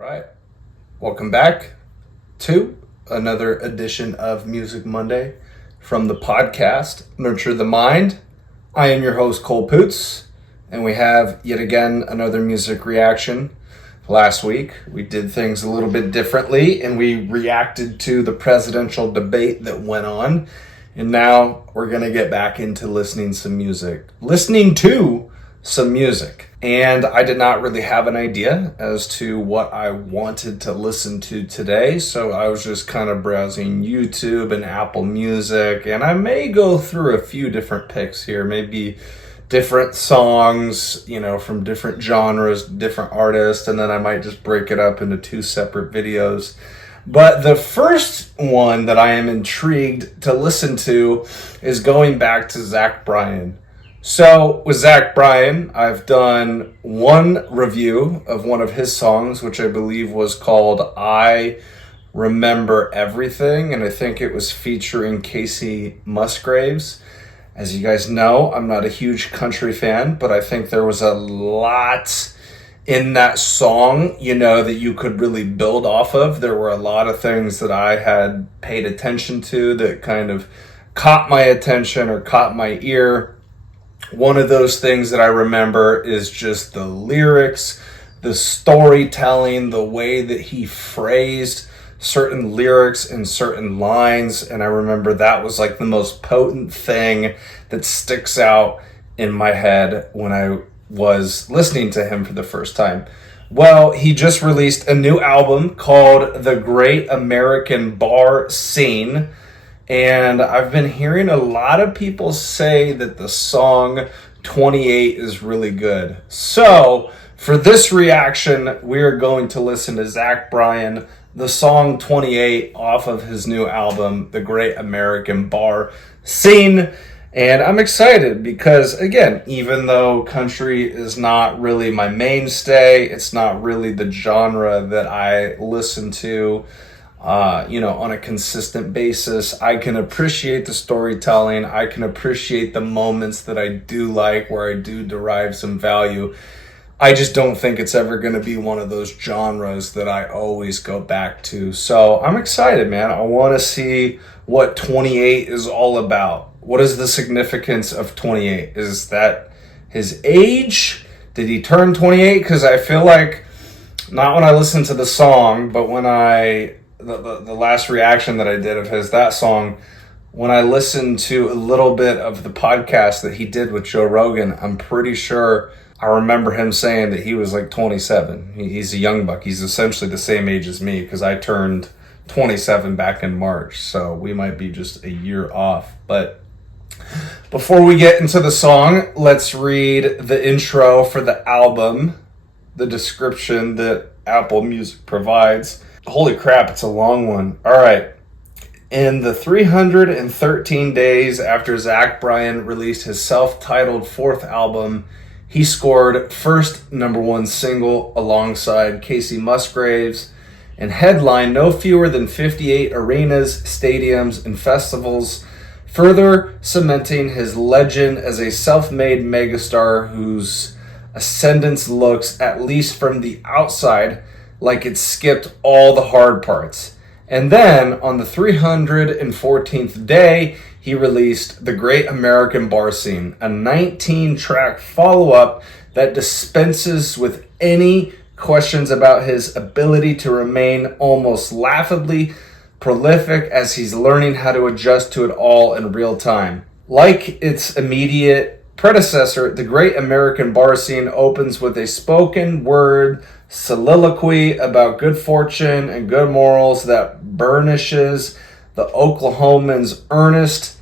right. Welcome back to another edition of Music Monday from the podcast Nurture the Mind. I am your host, Cole Poots, and we have yet again another music reaction. Last week, we did things a little bit differently, and we reacted to the presidential debate that went on. And now we're going to get back into listening to some music. And I did not really have an idea as to what I wanted to listen to today. So I was just kind of browsing YouTube and Apple Music. And I may go through a few different picks here, maybe different songs, from different genres, different artists. And then I might just break it up into two separate videos. But the first one that I am intrigued to listen to is going back to Zach Bryan. So with Zach Bryan, I've done one review of one of his songs, which I believe was called I Remember Everything, and I think it was featuring Casey Musgraves. As you guys know, I'm not a huge country fan, but I think there was a lot in that song, that you could really build off of. There were a lot of things that I had paid attention to that kind of caught my attention or caught my ear. One of those things that I remember is just the lyrics, the storytelling, the way that he phrased certain lyrics and certain lines. And I remember that was like the most potent thing that sticks out in my head when I was listening to him for the first time. Well, he just released a new album called The Great American Bar Scene. And I've been hearing a lot of people say that the song 28 is really good. So for this reaction, we are going to listen to Zach Bryan, the song 28 off of his new album, The Great American Bar Scene. And I'm excited because, again, even though country is not really my mainstay, it's not really the genre that I listen to, on a consistent basis, I can appreciate the storytelling. I can appreciate the moments that I do like, where I do derive some value. I just don't think it's ever going to be one of those genres that I always go back to. So I'm excited, man. I want to see what 28 is all about. What is the significance of 28? Is that his age? Did he turn 28? Because I feel like, not when I listened to the song, but when the last reaction that I did of that song, when I listened to a little bit of the podcast that he did with Joe Rogan, I'm pretty sure I remember him saying that he was like 27. He's a young buck. He's essentially the same age as me because I turned 27 back in March. So we might be just a year off. But before we get into the song, let's read the intro for the album, the description that Apple Music provides. Holy crap, it's a long one. All right. In the 313 days after Zach Bryan released his self-titled fourth album, he scored first number one single alongside Casey Musgraves and headlined no fewer than 58 arenas, stadiums, and festivals, further cementing his legend as a self-made megastar whose ascendance looks, at least from the outside, like it skipped all the hard parts. And then on the 314th day, he released The Great American Bar Scene, a 19-track follow-up that dispenses with any questions about his ability to remain almost laughably prolific as he's learning how to adjust to it all in real time. Like its immediate predecessor, The Great American Bar Scene opens with a spoken word soliloquy about good fortune and good morals that burnishes the Oklahoman's earnest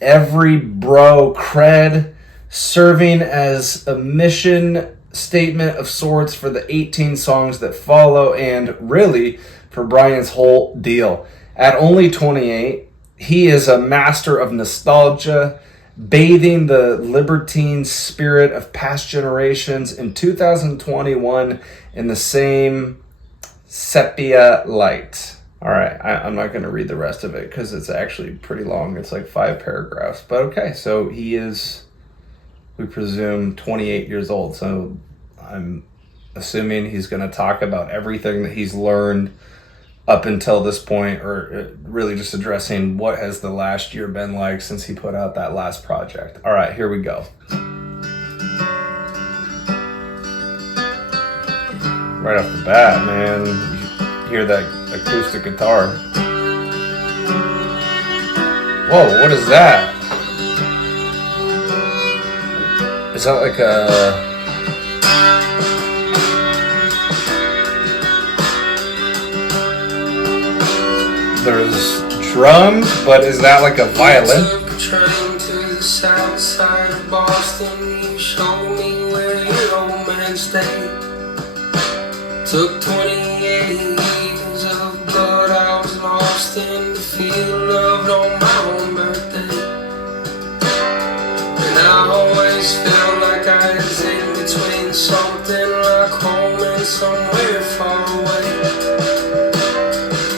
every bro cred, serving as a mission statement of sorts for the 18 songs that follow and really for Bryan's whole deal. At only 28, he is a master of nostalgia, bathing the libertine spirit of past generations in 2021 in the same sepia light. All right, I'm not going to read the rest of it because it's actually pretty long. It's like 5 paragraphs. But okay, so he is, we presume, 28 years old. So I'm assuming he's going to talk about everything that he's learned up until this point, or really just addressing what has the last year been like since he put out that last project. All right, here we go. Right off the bat, man, you hear that acoustic guitar. Whoa, what is that? Is that like a... There's drums, but is that like a violin? Took a train to the south side of Boston. You showed me where your old man stayed. Took 28 years of blood. I was lost in the field, loved on my own birthday. And I always felt like I was in between something like home and somewhere far away.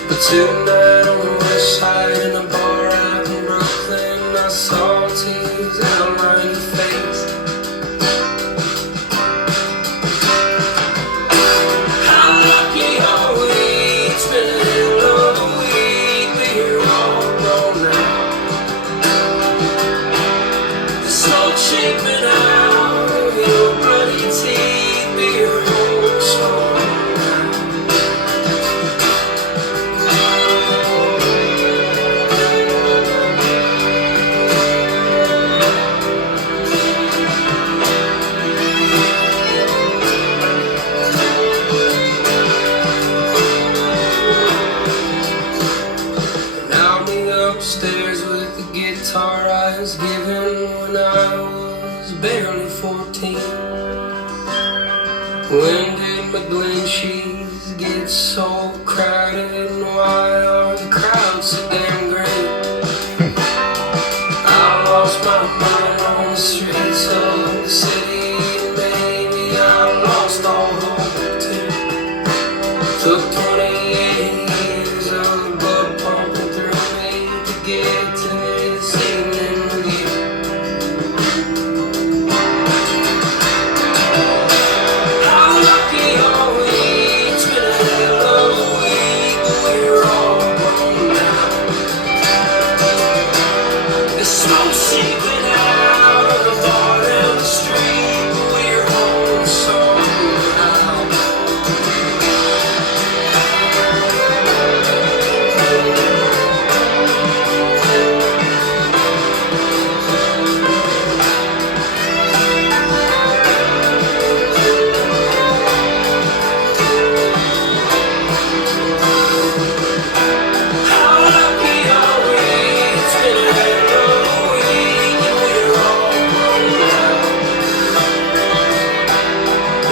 But tonight on the west side in a bar out in Brooklyn, I saw tears outline your face. How lucky are we? It's been a hell of a week, but you're all gone now. The smoke shipping out of your bloody teeth, but you're home so. Upstairs with the guitar I was given when I was barely 14. When did my Glen Cheese get so crowded, and why are the crowds so damn great? I lost my mind on the streets of the city, and maybe I lost all hope too. Took 28 years of blood pumping through get to this evening with you. How lucky are we? It's been a hell of a week, but we're all grown now. The smoke's seeping out of the bar down the street, but we're home somehow.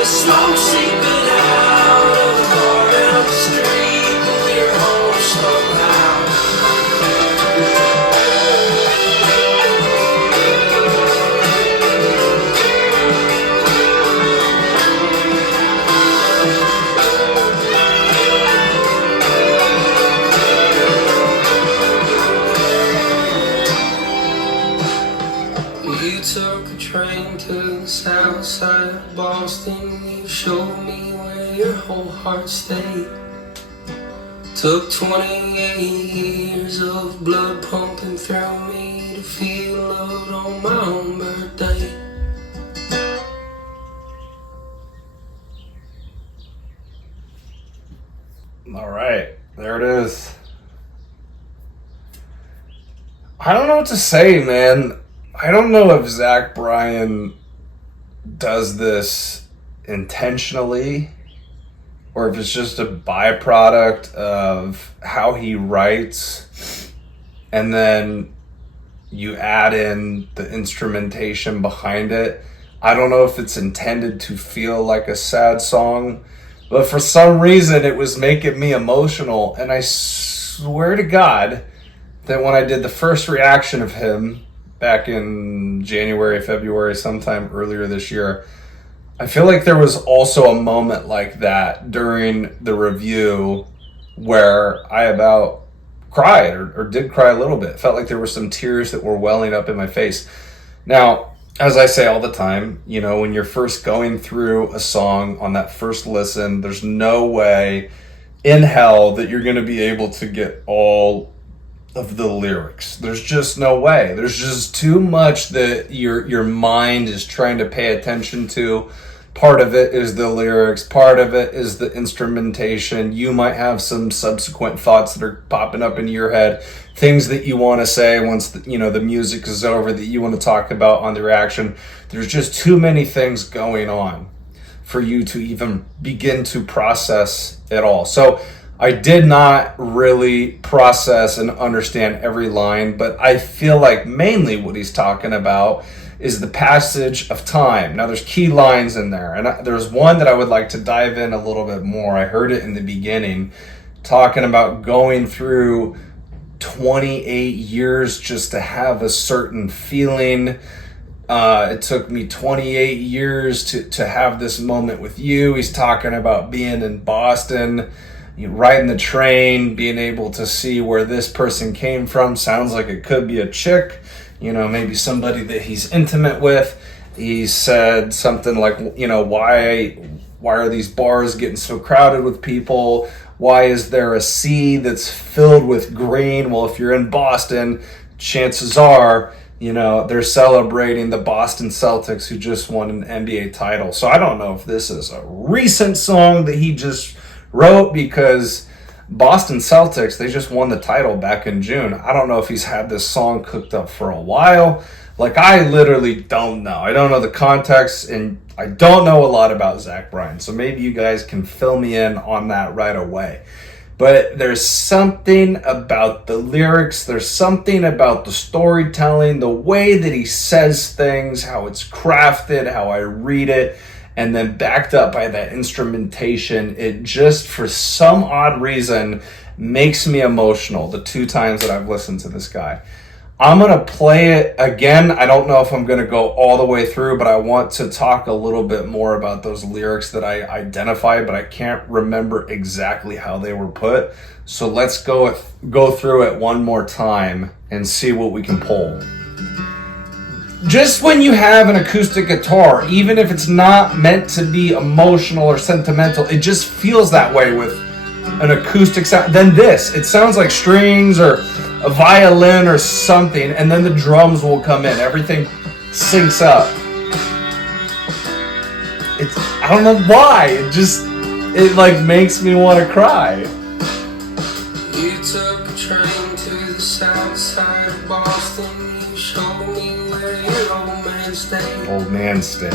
Smoke seeping out of the bar down the street, but we're home somehow. You took a train to the south side of Boston. You showed me where your whole heart stayed. Took 28 years of blood pumping through me to feel loved on my own birthday. All right, there it is. I don't know what to say, man. I don't know if Zach Bryan does this intentionally or if it's just a byproduct of how he writes, and then you add in the instrumentation behind it. I don't know if it's intended to feel like a sad song, but for some reason it was making me emotional, and I swear to God that when I did the first reaction of him back in January, February, sometime earlier this year, I feel like there was also a moment like that during the review where I about cried or did cry a little bit. Felt like there were some tears that were welling up in my face. Now, as I say all the time, you know, when you're first going through a song on that first listen, there's no way in hell that you're going to be able to get all of the lyrics. There's just no way. There's just too much that your mind is trying to pay attention to. Part of it is the lyrics, part of it is the instrumentation. You might have some subsequent thoughts that are popping up into your head, things that you want to say once the music is over that you want to talk about on the reaction. There's just too many things going on for you to even begin to process it all. So I did not really process and understand every line, but I feel like mainly what he's talking about is the passage of time. Now, there's key lines in there, and there's one that I would like to dive in a little bit more. I heard it in the beginning, talking about going through 28 years just to have a certain feeling. It took me 28 years to have this moment with you. He's talking about being in Boston, riding the train, being able to see where this person came from. Sounds like it could be a chick, maybe somebody that he's intimate with. He said something like, why are these bars getting so crowded with people? Why is there a sea that's filled with green? Well, if you're in Boston, chances are, they're celebrating the Boston Celtics who just won an NBA title. So I don't know if this is a recent song that he just wrote, because Boston Celtics, they just won the title back in June. I don't know if he's had this song cooked up for a while. Like, I literally don't know. I don't know the context, and I don't know a lot about Zach Bryan. So maybe you guys can fill me in on that right away. But there's something about the lyrics, there's something about the storytelling, the way that he says things, how it's crafted, how I read it, and then backed up by that instrumentation. It just, for some odd reason, makes me emotional the two times that I've listened to this guy. I'm going to play it again. I don't know if I'm going to go all the way through, but I want to talk a little bit more about those lyrics that I identified, but I can't remember exactly how they were put. So let's go through it one more time and see what we can pull. Just when you have an acoustic guitar, even if it's not meant to be emotional or sentimental, it just feels that way with an acoustic sound. Then this, it sounds like strings or a violin or something, and then the drums will come in. Everything syncs up. I don't know why. It like makes me want to cry. You took a train to the south side of Boston. You showed me where your old man stayed. Old man stayed.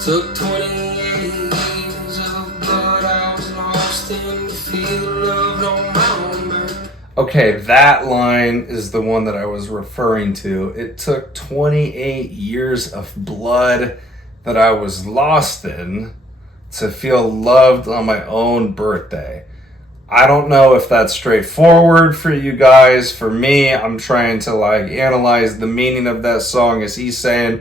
Took 28 years of blood. I was lost in the field of on my own birth. Okay, that line is the one that I was referring to. It took 28 years of blood that I was lost in to feel loved on my own birthday. I don't know if that's straightforward for you guys. For me, I'm trying to analyze the meaning of that song. As he's saying,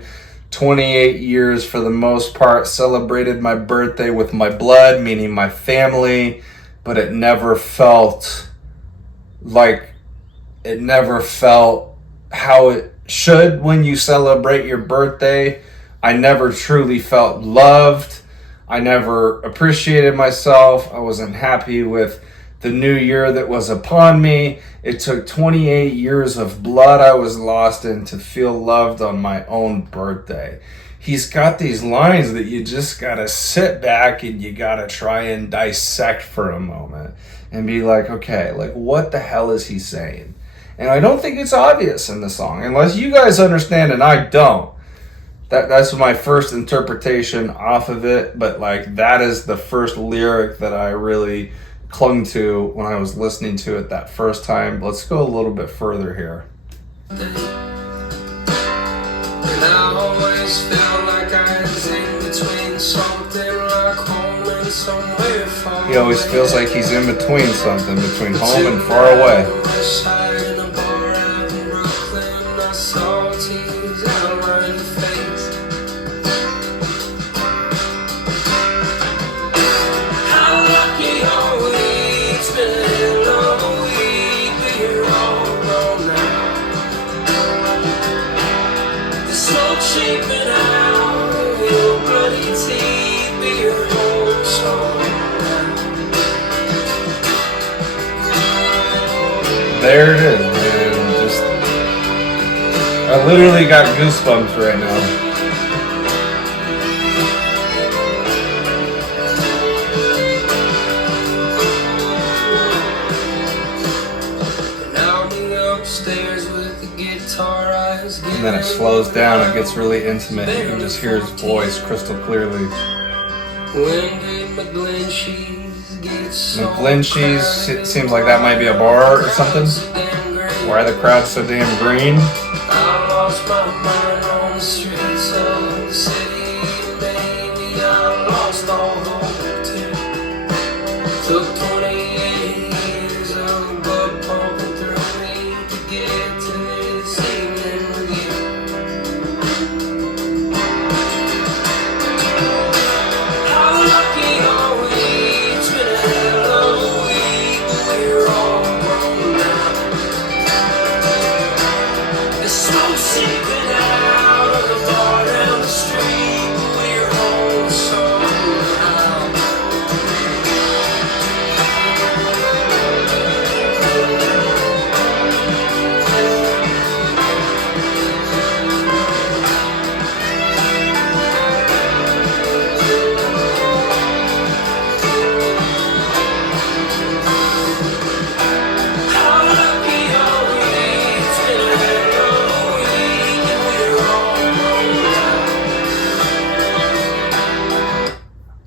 28 years for the most part celebrated my birthday with my blood, meaning my family, but it never felt how it should when you celebrate your birthday. I never truly felt loved. I never appreciated myself. I wasn't happy with the new year that was upon me. It took 28 years of blood I was lost in to feel loved on my own birthday. He's got these lines that you just gotta sit back and you gotta try and dissect for a moment and be like, okay, what the hell is he saying? And I don't think it's obvious in the song, unless you guys understand and I don't. That's my first interpretation off of it, but that is the first lyric that I really clung to when I was listening to it that first time. Let's go a little bit further here. And I always felt like I was in between something like home and somewhere far away. He always feels like he's in between something, between home and far away. In a bar out in Brooklyn, I saw tears outline your face. How lucky are we? It's been a week, but you're all gone now. The smoke shaping There it is, man. Just, I literally got goosebumps right now. And then it slows down, it gets really intimate, you can just hear his voice crystal clearly. McGlinchey's seems like that might be a bar or something. Why are the crowds so damn green? I lost my mind on the streets of the city, baby, I lost all hope too. Took 28 years of blood pumping through me to get to this evening with you. How lucky are we? It's been a hell of a week, but we're all grown now. The smoke seeping out of the bar down the street, but we're home somehow. How lucky are we? It's been a hell of a week, and we're all grown now.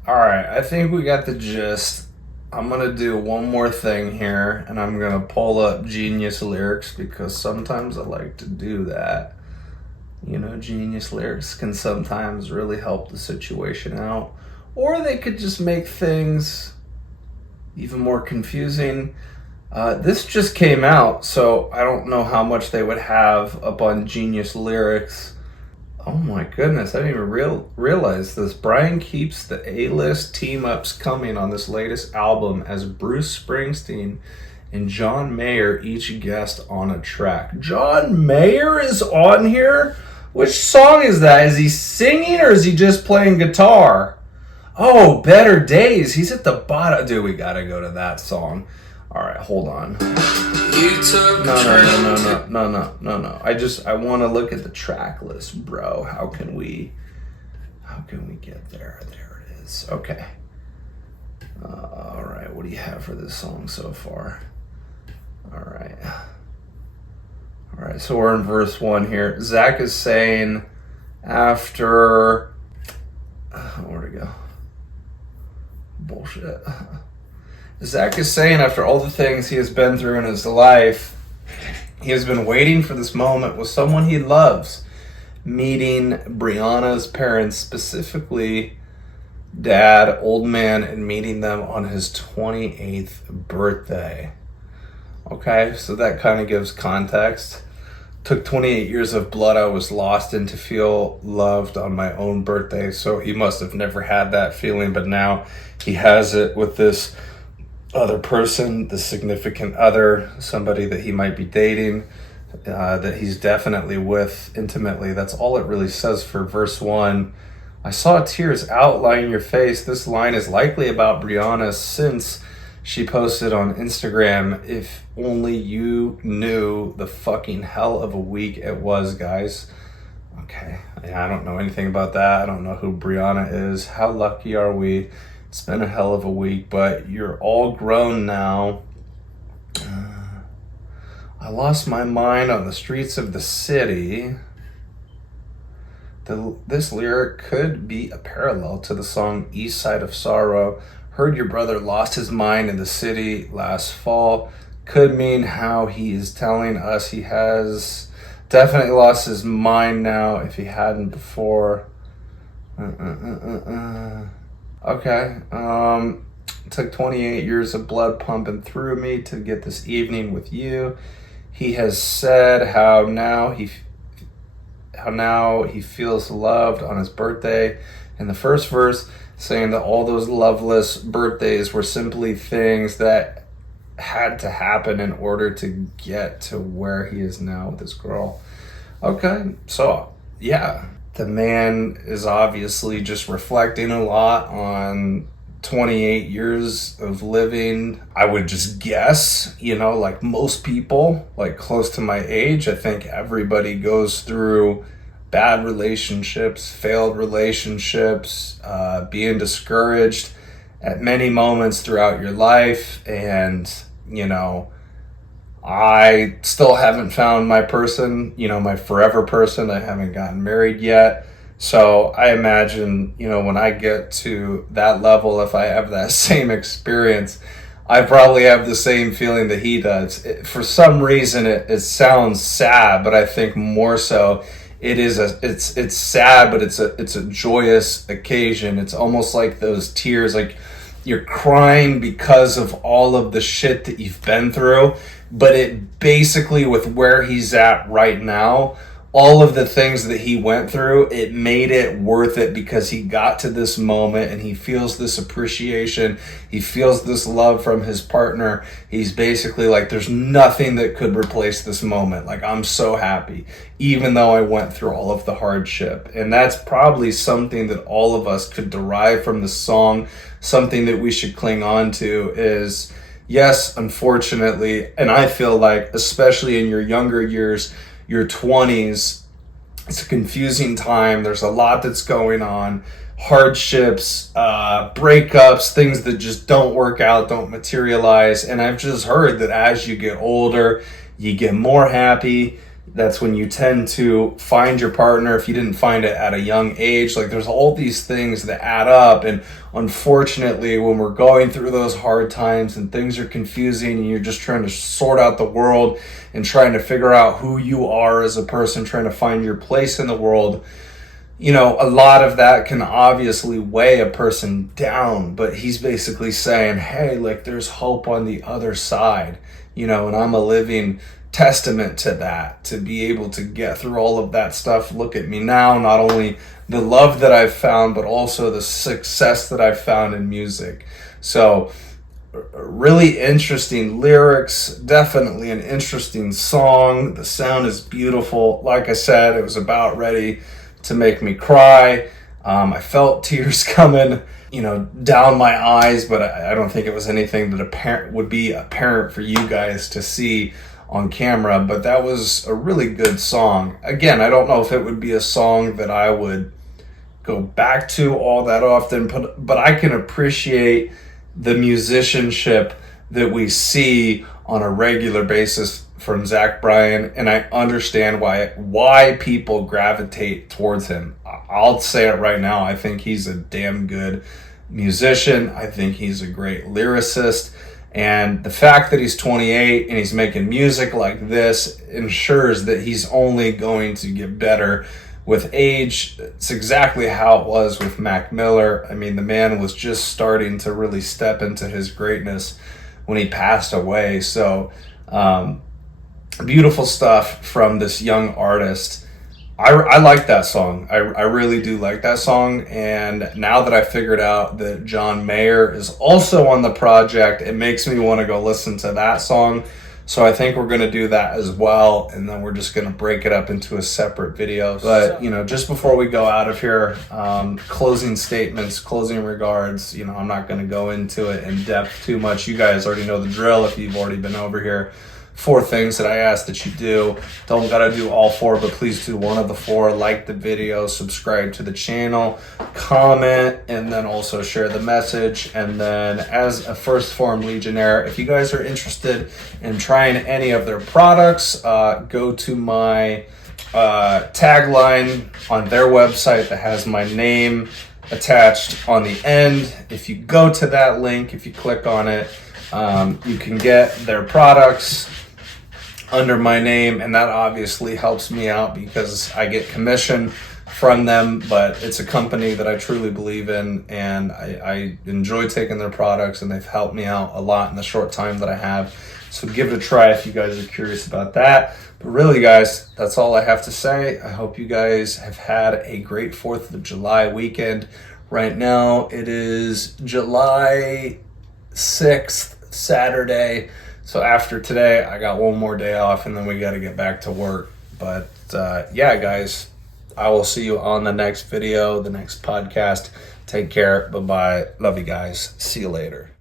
Alright, I think we got the gist. I'm gonna do one more thing here, and I'm gonna pull up Genius lyrics because sometimes I like to do that. You know, Genius lyrics can sometimes really help the situation out, or they could just make things even more confusing. This just came out, so I don't know how much they would have up on Genius lyrics. Oh my goodness, I didn't even realize this. Bryan keeps the A-list team-ups coming on this latest album as Bruce Springsteen and John Mayer each guest on a track. John Mayer is on here? Which song is that? Is he singing or is he just playing guitar? Oh, Better Days. He's at the bottom. Dude, we gotta go to that song. Alright, hold on. You took No. I want to look at the track list, bro. How can we get there? There it is. Okay. All right. What do you have for this song so far? All right. So we're in verse 1 here. Zach is saying after, where'd it go? Bullshit. Zach is saying after all the things he has been through in his life, he has been waiting for this moment with someone he loves, meeting Brianna's parents, specifically dad, old man, and meeting them on his 28th birthday. Okay, so that kind of gives context. Took 28 years of blood I was lost in to feel loved on my own birthday, so he must have never had that feeling, but now he has it with this other person, the significant other, somebody that he might be dating, that he's definitely with intimately. That's all it really says for verse 1. I saw tears outline your face. This line is likely about Brianna since she posted on Instagram, if only you knew the fucking hell of a week it was, guys. Okay, I don't know anything about that. I don't know who Brianna is. How lucky are we? It's been a hell of a week, but you're all grown now. I lost my mind on the streets of the city. This lyric could be a parallel to the song East Side of Sorrow. Heard your brother lost his mind in the city last fall. Could mean how he is telling us he has definitely lost his mind now if he hadn't before. Okay. Took 28 years of blood pumping through me to get this evening with you. He has said how now he feels loved on his birthday. In the first verse, saying that all those loveless birthdays were simply things that had to happen in order to get to where he is now with this girl. Okay, so yeah, the man is obviously just reflecting a lot on 28 years of living, I would just guess, like most people, like close to my age, I think everybody goes through bad relationships, failed relationships, being discouraged at many moments throughout your life. And, I still haven't found my person, my forever person. I haven't gotten married yet. So I imagine, when I get to that level, if I have that same experience, I probably have the same feeling that he does. For some reason, it sounds sad, but I think more so it's sad, but it's a joyous occasion. It's almost like those tears, like you're crying because of all of the shit that you've been through, but it basically, with where he's at right now, all of the things that he went through, it made it worth it because he got to this moment and he feels this appreciation. He feels this love from his partner. He's basically like, there's nothing that could replace this moment. Like, I'm so happy, even though I went through all of the hardship. And that's probably something that all of us could derive from the song. Something that we should cling on to is, yes, unfortunately, and I feel like, especially in your younger years, your 20s, it's a confusing time. There's a lot that's going on. Hardships, breakups, things that just don't work out, don't materialize. And I've just heard that as you get older, you get more happy. That's when you tend to find your partner if you didn't find it at a young age. Like, there's all these things that add up. And unfortunately, when we're going through those hard times and things are confusing and you're just trying to sort out the world and trying to figure out who you are as a person, trying to find your place in the world, a lot of that can obviously weigh a person down. But he's basically saying, hey, like, there's hope on the other side, and I'm a living testament to that, to be able to get through all of that stuff. Look at me now, not only the love that I've found, but also the success that I've found in music. So really interesting lyrics, definitely an interesting song. The sound is beautiful. Like I said, it was about ready to make me cry. I felt tears coming, down my eyes, but I don't think it was anything that would be apparent for you guys to see on camera. But that was a really good song. Again, I don't know if it would be a song that I would go back to all that often, but I can appreciate the musicianship that we see on a regular basis from Zach Bryan, and I understand why people gravitate towards him. I'll say it right now, I think he's a damn good musician. I think he's a great lyricist. And the fact that he's 28 and he's making music like this ensures that he's only going to get better with age. It's exactly how it was with Mac Miller. I mean, the man was just starting to really step into his greatness when he passed away. So, beautiful stuff from this young artist. I like that song. I really do like that song. And now that I figured out that John Mayer is also on the project, it makes me want to go listen to that song. So I think we're going to do that as well. And then we're just going to break it up into a separate video. But, just before we go out of here, closing statements, closing regards, I'm not going to go into it in depth too much. You guys already know the drill if you've already been over here. 4 things that I ask that you do. Don't gotta do all 4, but please do one of the 4. Like the video, subscribe to the channel, comment, and then also share the message. And then as a First Form Legionnaire, if you guys are interested in trying any of their products, go to my tagline on their website that has my name attached on the end. If you go to that link, if you click on it, you can get their products under my name, and that obviously helps me out because I get commission from them. But it's a company that I truly believe in, and I enjoy taking their products, and they've helped me out a lot in the short time that I have. So give it a try if you guys are curious about that. But really, guys, that's all I have to say. I hope you guys have had a great 4th of July weekend. Right now it is July 6th, Saturday. So after today, I got one more day off, and then we got to get back to work. But yeah, guys, I will see you on the next video, the next podcast. Take care. Bye-bye. Love you guys. See you later.